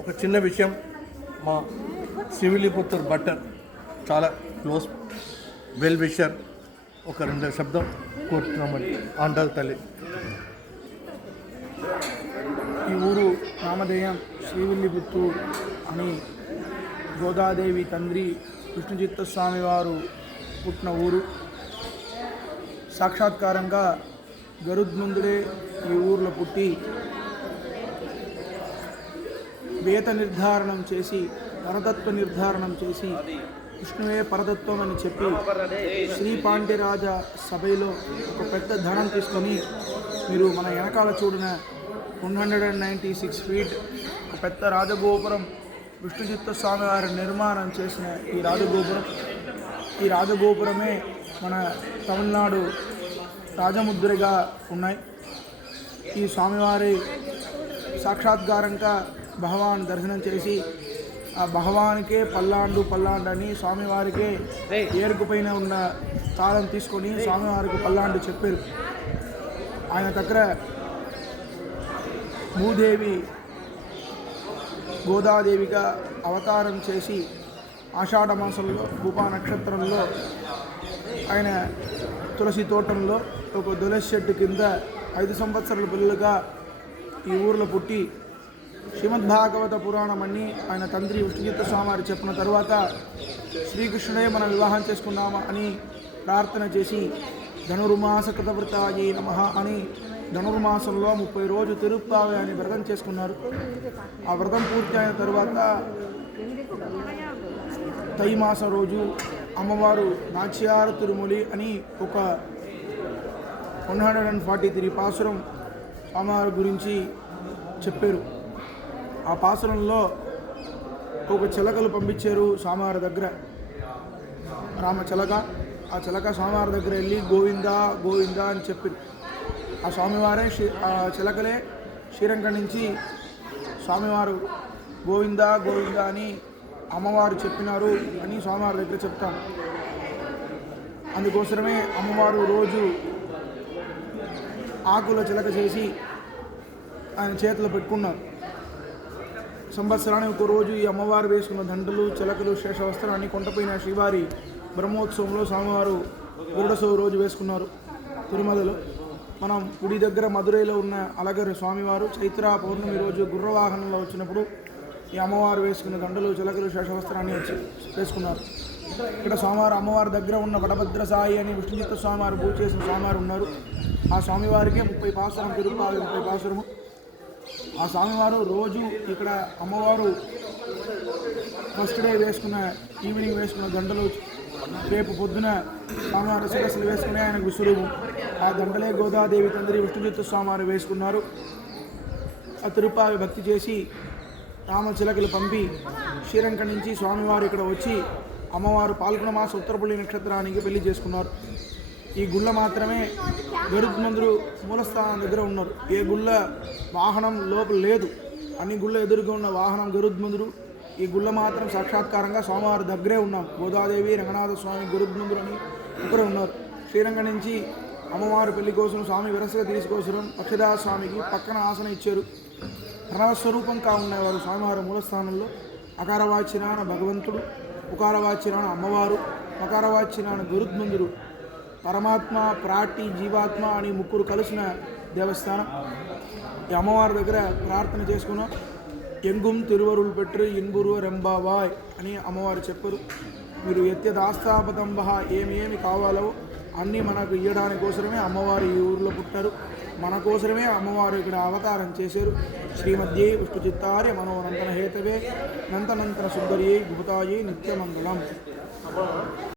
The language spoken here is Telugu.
ఒక చిన్న విషయం, మా శివిలిపుత్తూర్ బట్టర్ చాలా క్లోజ్ వెల్ విషర్, ఒక రెండు శబ్దం కోరుతున్నామని ఆండాల్ తల్లి. ఈ ఊరు నామధేయం శ్రీవిల్లిపుత్తూర్ అని గోదాదేవి తండ్రి విష్ణుచిత్త స్వామి వారు పుట్టిన ఊరు. సాక్షాత్కారంగా గరుత్మంతుడే ఈ ఊరిలో పుట్టి వేద నిర్ధారణం చేసి పరతత్వ నిర్ధారణం చేసి విష్ణువే పరతత్వం అని చెప్పి శ్రీ పాండ్యరాజ సభలో ఒక పెద్ద ధనం తీసుకొని, మీరు మన వెనకాల చూడిన 196 ఫీట్ ఒక పెద్ద రాజగోపురం విష్ణుచిత్త స్వామి వారి నిర్మాణం చేసిన ఈ రాజగోపురమే మన తమిళనాడు రాజముద్రగా ఉన్నాయి. ఈ స్వామివారి సాక్షాత్కారంగా భగవాన్ దర్శనం చేసి ఆ భగవానికే పల్లాండు అని స్వామివారికే ఏరుకుపైన ఉన్న తాళం తీసుకొని స్వామివారికి పల్లాండు చెప్పారు. ఆయన దగ్గర భూదేవి గోదాదేవిగా అవతారం చేసి ఆషాఢ మాసంలో భూపా నక్షత్రంలో ఆయన తులసి తోటంలో ఒక తులసి చెట్టు కింద 5 సంవత్సరాల పిల్లలుగా ఈ ఊరిలో పుట్టి శ్రీమద్భాగవత పురాణం అని ఆయన తండ్రి విష్ణుచిత్త స్వామి చెప్పిన తర్వాత శ్రీకృష్ణుడే మనం వివాహం చేసుకున్నామా అని ప్రార్థన చేసి ధనుర్మాస కృతవృతాయి నమః అని ధనుర్మాసంలో 30 రోజు తిరుప్పావి అని వ్రతం చేసుకున్నారు. ఆ వ్రతం పూర్తి అయిన తర్వాత తై మాసం రోజు అమ్మవారు నాచ్యార తిరుమలి అని ఒక 143 పాసురం స్వామివారి గురించి చెప్పారు. ఆ పాసురంలో ఒక చిలకలు పంపించారు స్వామివారి దగ్గర, రామచిలక. ఆ చిలక స్వామివారి దగ్గర వెళ్ళి గోవిందా గోవిందా అని చెప్పారు. ఆ స్వామివారే ఆ చిలకలే శ్రీరంగం నుంచి స్వామివారు గోవిందా గోవిందా అని అమ్మవారు చెప్పినారు అని స్వామివారి దగ్గర చెప్తాం. అందుకోసమే అమ్మవారు రోజు ఆకుల చిలక చేసి ఆయన చేతిలో పెట్టుకున్నారు. సంవత్సరానికి ఒక రోజు ఈ అమ్మవారు వేసుకున్న దండలు చిలకలు శేషవస్త్రాన్ని కొండపైన శ్రీవారి బ్రహ్మోత్సవంలో స్వామివారు గరుడసవ రోజు వేసుకున్నారు. తిరుమలలో మనం గుడి దగ్గర మధురైలో ఉన్న అలగరి స్వామివారు చైత్ర పౌర్ణమి రోజు గుర్రవాహనంలో వచ్చినప్పుడు ఈ అమ్మవారు వేసుకున్న దండలు చిలకలు శేషవస్త్రాన్ని వచ్చి వేసుకున్నారు. ఇక్కడ స్వామివారు అమ్మవారి దగ్గర ఉన్న వడభద్ర సాయి అని విష్ణుచిత్త స్వామివారు పూజ చేసిన స్వామివారు ఉన్నారు. ఆ స్వామివారికే 30 పాసురం తిరుపావి 30 పాసురము. ఆ స్వామివారు రోజు ఇక్కడ అమ్మవారు ఫస్ట్ డే వేసుకున్న ఈవినింగ్ వేసుకున్న దండలు రేపు పొద్దున స్వామివారి శిరస్సులు వేసుకునే ఆయనకు విసురువు. ఆ దండలే గోదాదేవి తండ్రి విష్ణుచిత్త స్వామివారు వేసుకున్నారు. ఆ తిరుపావి భక్తి చేసి రామచిలకలు పంపి శ్రీరంగం నుంచి స్వామివారు ఇక్కడ వచ్చి అమ్మవారు పాల్గొన మాస ఉత్తరపల్లి నక్షత్రానికి పెళ్లి చేసుకున్నారు. ఈ గుళ్ళ మాత్రమే గరుత్మంతుడు మూలస్థానం దగ్గర ఉన్నారు. ఏ గుళ్ళ వాహనం లోపల లేదు, అన్ని గుళ్ళ ఎదురుగా ఉన్న వాహనం గరుత్మంతుడు. ఈ గుళ్ళ మాత్రం సాక్షాత్కారంగా స్వామివారి దగ్గరే ఉన్నాం. గోదాదేవి రంగనాథ స్వామి గరుత్మంతుడు అని ఒకరే ఉన్నారు. శ్రీరంగం నుంచి అమ్మవారి పెళ్లి కోసం స్వామి విరసగా తీసుకోవడం పక్షిదాస స్వామికి పక్కన ఆసనం ఇచ్చారు. ప్రణవస్వరూపంగా ఉన్నవారు స్వామివారి మూలస్థానంలో. అకారవాచ్యనాన భగవంతుడు, ఉకారవాచ్యనాన అమ్మవారు, మకారవాచ్యనాన గరుత్మంతుడు. పరమాత్మ ప్రాటి జీవాత్మ అని ముగ్గురు కలిసిన దేవస్థానం. ఈ అమ్మవారి దగ్గర ప్రార్థన చేసుకున్నాం. ఎంగుం తిరువరులు పెట్టరు ఇన్బురు రెంబావాయ్ అని అమ్మవారు చెప్పారు. మీరు ఎత్యదాస్తాపతంబ ఏమి కావాలో అన్నీ మనకు ఇవ్వడానికి కోసమే అమ్మవారు ఈ ఊరిలో పుట్టారు. మన కోసమే అమ్మవారు ఇక్కడ అవతారం చేశారు. శ్రీమద్యే విష్ణుచిత్తారే మనోనంతన హేతవే నంతనంతన సుందర్యై భూతాయై నిత్యమంగళం.